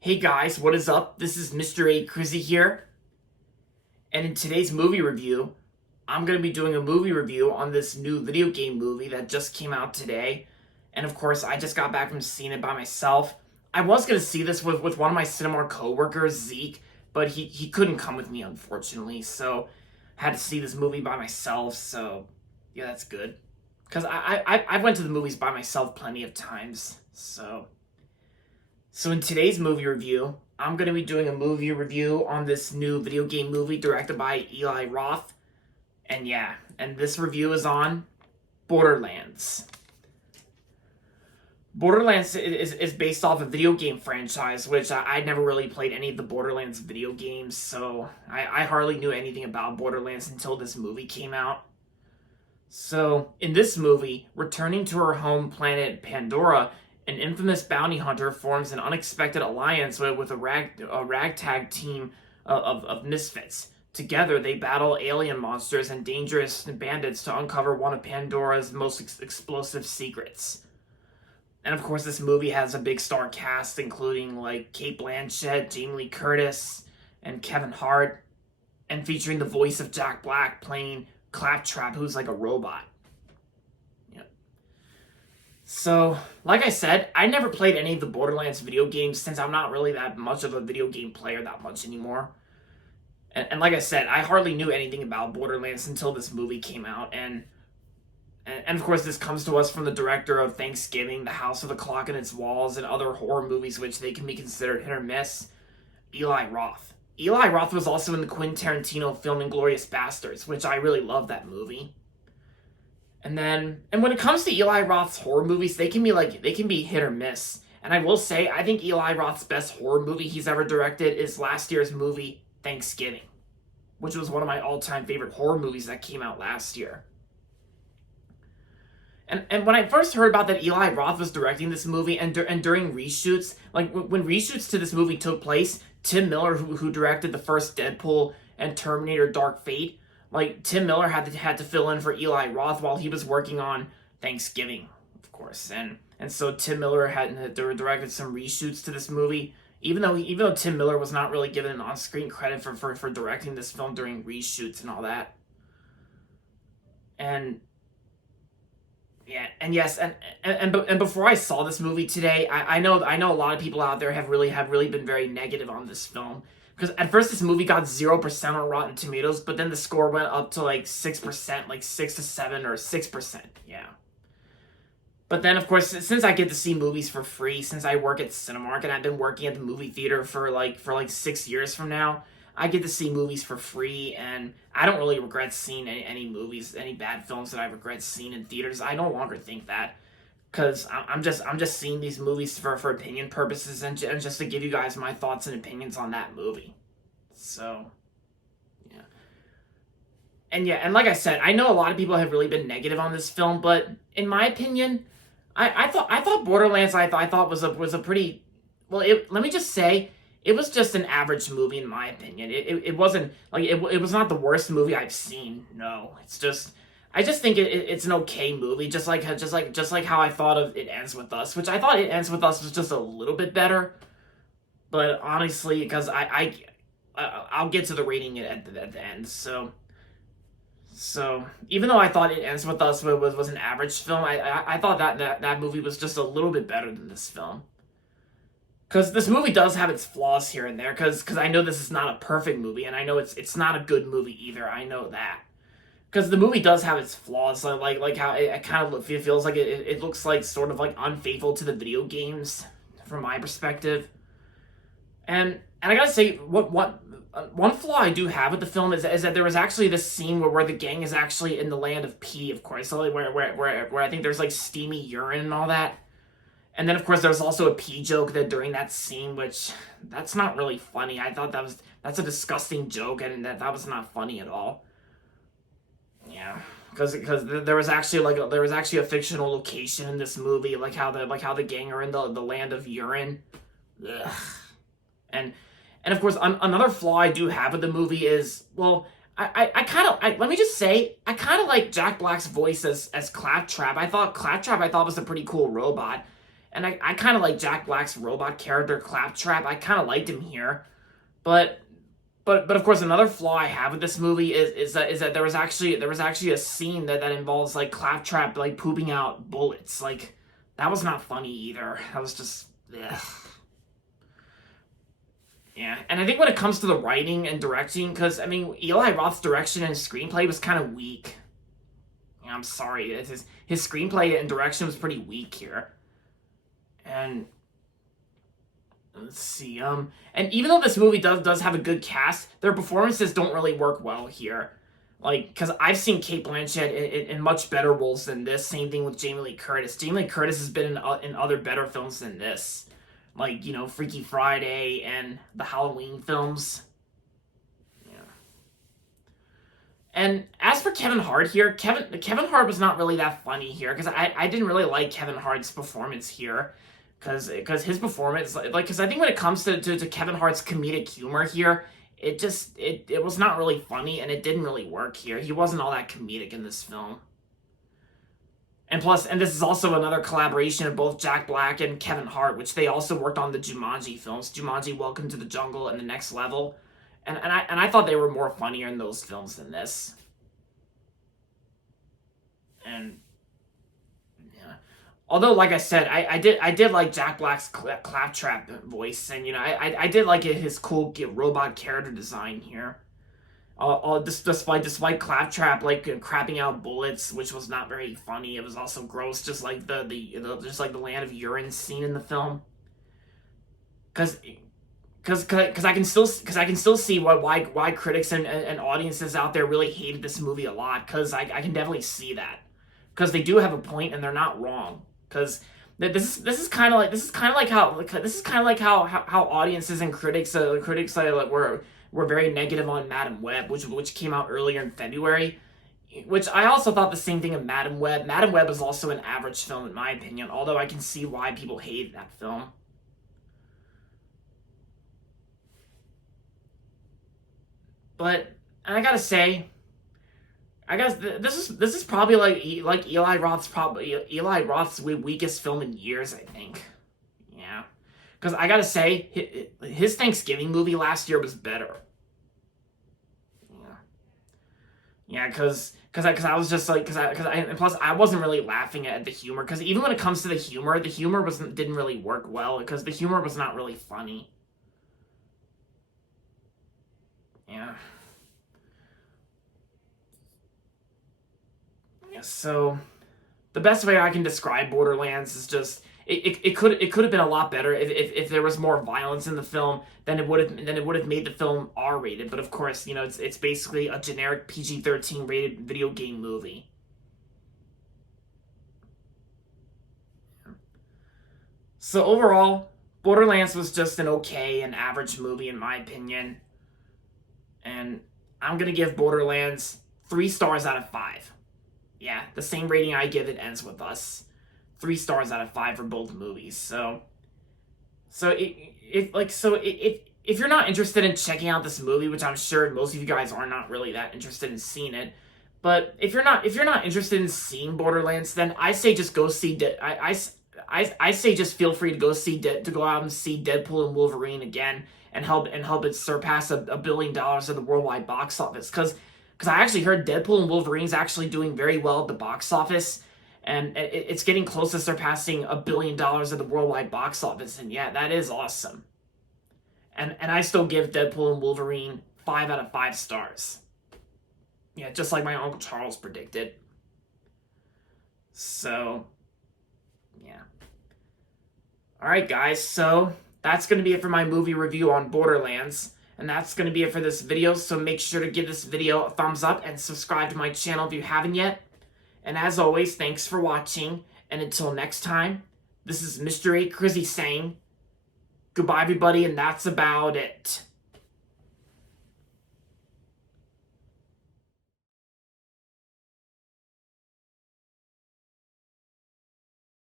Hey guys, what is up? This is Mr. A. Crizzy here, and in today's movie review, I'm going to be doing a movie review on this new video game movie that just came out today, and of course, I just got back from seeing it by myself. I was going to see this with one of my Cinemark coworkers, Zeke, but he couldn't come with me, unfortunately, so I had to see this movie by myself, so yeah, that's good. Because I went to the movies by myself plenty of times, So in today's movie review, I'm going to be doing a movie review on this new video game movie directed by Eli Roth. And yeah, and this review is on Borderlands. Borderlands is based off a video game franchise, which I'd never really played any of the Borderlands video games, so I hardly knew anything about Borderlands until this movie came out. So, in this movie, returning to her home planet Pandora, an infamous bounty hunter forms an unexpected alliance with a ragtag team of misfits. Together, they battle alien monsters and dangerous bandits to uncover one of Pandora's most explosive secrets. And of course, this movie has a big star cast, including like Kate Blanchett, Jamie Lee Curtis, and Kevin Hart, and featuring the voice of Jack Black playing Claptrap, who's like a robot. So, like I said, I never played any of the Borderlands video games since I'm not really that much of a video game player that much anymore. And like I said, I hardly knew anything about Borderlands until this movie came out. And of course, this comes to us from the director of Thanksgiving, The House of the Clock in Its Walls, and other horror movies which they can be considered hit or miss, Eli Roth. Eli Roth was also in the Quentin Tarantino film Inglourious Basterds, which I really love that movie. And when it comes to Eli Roth's horror movies, they can be hit or miss. And I will say, I think Eli Roth's best horror movie he's ever directed is last year's movie, Thanksgiving, which was one of my all-time favorite horror movies that came out last year. And when I first heard about that Eli Roth was directing this movie, and during reshoots, like when reshoots to this movie took place, Tim Miller, who directed the first Deadpool and Terminator Dark Fate, like Tim Miller had to fill in for Eli Roth while he was working on Thanksgiving, of course, and so Tim Miller had directed some reshoots to this movie, even though Tim Miller was not really given an on-screen credit for directing this film during reshoots and all that, and yeah, and yes, and before I saw this movie today, I know a lot of people out there have really been very negative on this film. Because at first this movie got 0% on Rotten Tomatoes, but then the score went up to like 6%, like 6 to 7 or 6%, yeah. But then, of course, since I get to see movies for free, since I work at Cinemark and I've been working at the movie theater for like 6 years from now, I get to see movies for free, and I don't really regret seeing any movies, any bad films that I regret seeing in theaters. I no longer think that. Because I'm just seeing these movies for opinion purposes and just to give you guys my thoughts and opinions on that movie. So, yeah. And like I said, I know a lot of people have really been negative on this film, but in my opinion, I thought Borderlands I thought was a pretty well. Let me just say, it was just an average movie in my opinion. It wasn't like it was not the worst movie I've seen. No, it's just. I just think it's an okay movie, just like how I thought of It Ends With Us, which I thought It Ends With Us was just a little bit better. But honestly, because I'll get to the rating at the end. So even though I thought It Ends With Us was an average film, I thought that movie was just a little bit better than this film. Because this movie does have its flaws here and there. Because I know this is not a perfect movie, and I know it's not a good movie either. I know that. Because the movie does have its flaws, like how it kind of feels like it looks like sort of like unfaithful to the video games, from my perspective. And I gotta say, one flaw I do have with the film is that there was actually this scene where the gang is actually in the land of P, of course, so like where I think there's like steamy urine and all that. And then of course there's also a pee joke that during that scene, which that's not really funny. I thought that's a disgusting joke, and that was not funny at all. Yeah, because there was actually a fictional location in this movie, like how the gang are in the land of urine. Ugh. And of course another flaw I do have with the movie is, well, let me just say, I kind of like Jack Black's voice as Claptrap. I thought was a pretty cool robot, And I kind of like Jack Black's robot character, Claptrap. I kind of liked him here. But but of course another flaw I have with this movie is that there was actually a scene that involves like Claptrap like pooping out bullets. Like that was not funny either. That was just ugh. Yeah, and I think when it comes to the writing and directing, because I mean Eli Roth's direction and screenplay was kind of weak. Yeah, I'm sorry, his screenplay and direction was pretty weak here. And let's see, and even though this movie does have a good cast, their performances don't really work well here. Like, because I've seen Cate Blanchett in much better roles than this. Same thing with Jamie Lee Curtis. Jamie Lee Curtis has been in other better films than this. Like, you know, Freaky Friday and the Halloween films. Yeah. And as for Kevin Hart here, Kevin Hart was not really that funny here, because I didn't really like Kevin Hart's performance here. Because his performance, because I think when it comes to Kevin Hart's comedic humor here, it was not really funny, and it didn't really work here. He wasn't all that comedic in this film. And plus, and this is also another collaboration of both Jack Black and Kevin Hart, which they also worked on the Jumanji films, Jumanji: Welcome to the Jungle and The Next Level, and I thought they were more funnier in those films than this. And yeah, although like I said, I did like Jack Black's Claptrap voice, and you know I did like his cool robot character design here. Despite Claptrap like crapping out bullets, which was not very funny. It was also gross, just like the land of urine scene in the film. Cause I can still see why critics and audiences out there really hated this movie a lot. Cause I can definitely see that. Cause they do have a point and they're not wrong. Cause this is kind of like how audiences and critics were very negative on Madam Web, which came out earlier in February. Which I also thought the same thing of Madam Web. Madam Web is also an average film in my opinion, although I can see why people hate that film. But I gotta say, I guess this is probably like Eli Roth's weakest film in years, I think. Yeah. Because I gotta say, his Thanksgiving movie last year was better. Yeah, yeah, because I was just like, and plus I wasn't really laughing at the humor, because even when it comes to the humor didn't really work well, because the humor was not really funny. Yeah. Yeah. So the best way I can describe Borderlands is just it could have been a lot better if there was more violence in the film. Then it would have made the film R-rated. But of course, you know, it's basically a generic PG-13 rated video game movie. So overall, Borderlands was just an okay and average movie in my opinion, and I'm gonna give Borderlands 3 stars out of 5. Yeah, the same rating I give It Ends With Us. 3 stars out of 5 for both movies. If you're not interested in checking out this movie, which I'm sure most of you guys are not really that interested in seeing it, but if you're not interested in seeing Borderlands, then I say just go see I say just feel free to go out and see Deadpool and Wolverine again, and help it surpass $1 billion at the worldwide box office, because I actually heard Deadpool and Wolverine's actually doing very well at the box office, and it's getting close to surpassing $1 billion at the worldwide box office, and yeah, that is awesome. And I still give Deadpool and Wolverine 5 out of 5 stars. Yeah, just like my Uncle Charles predicted. So, yeah. Alright guys, so that's going to be it for my movie review on Borderlands. And that's going to be it for this video, so make sure to give this video a thumbs up and subscribe to my channel if you haven't yet. And as always, thanks for watching, and until next time, this is Mr. A. Crizzy saying, goodbye everybody, and that's about it.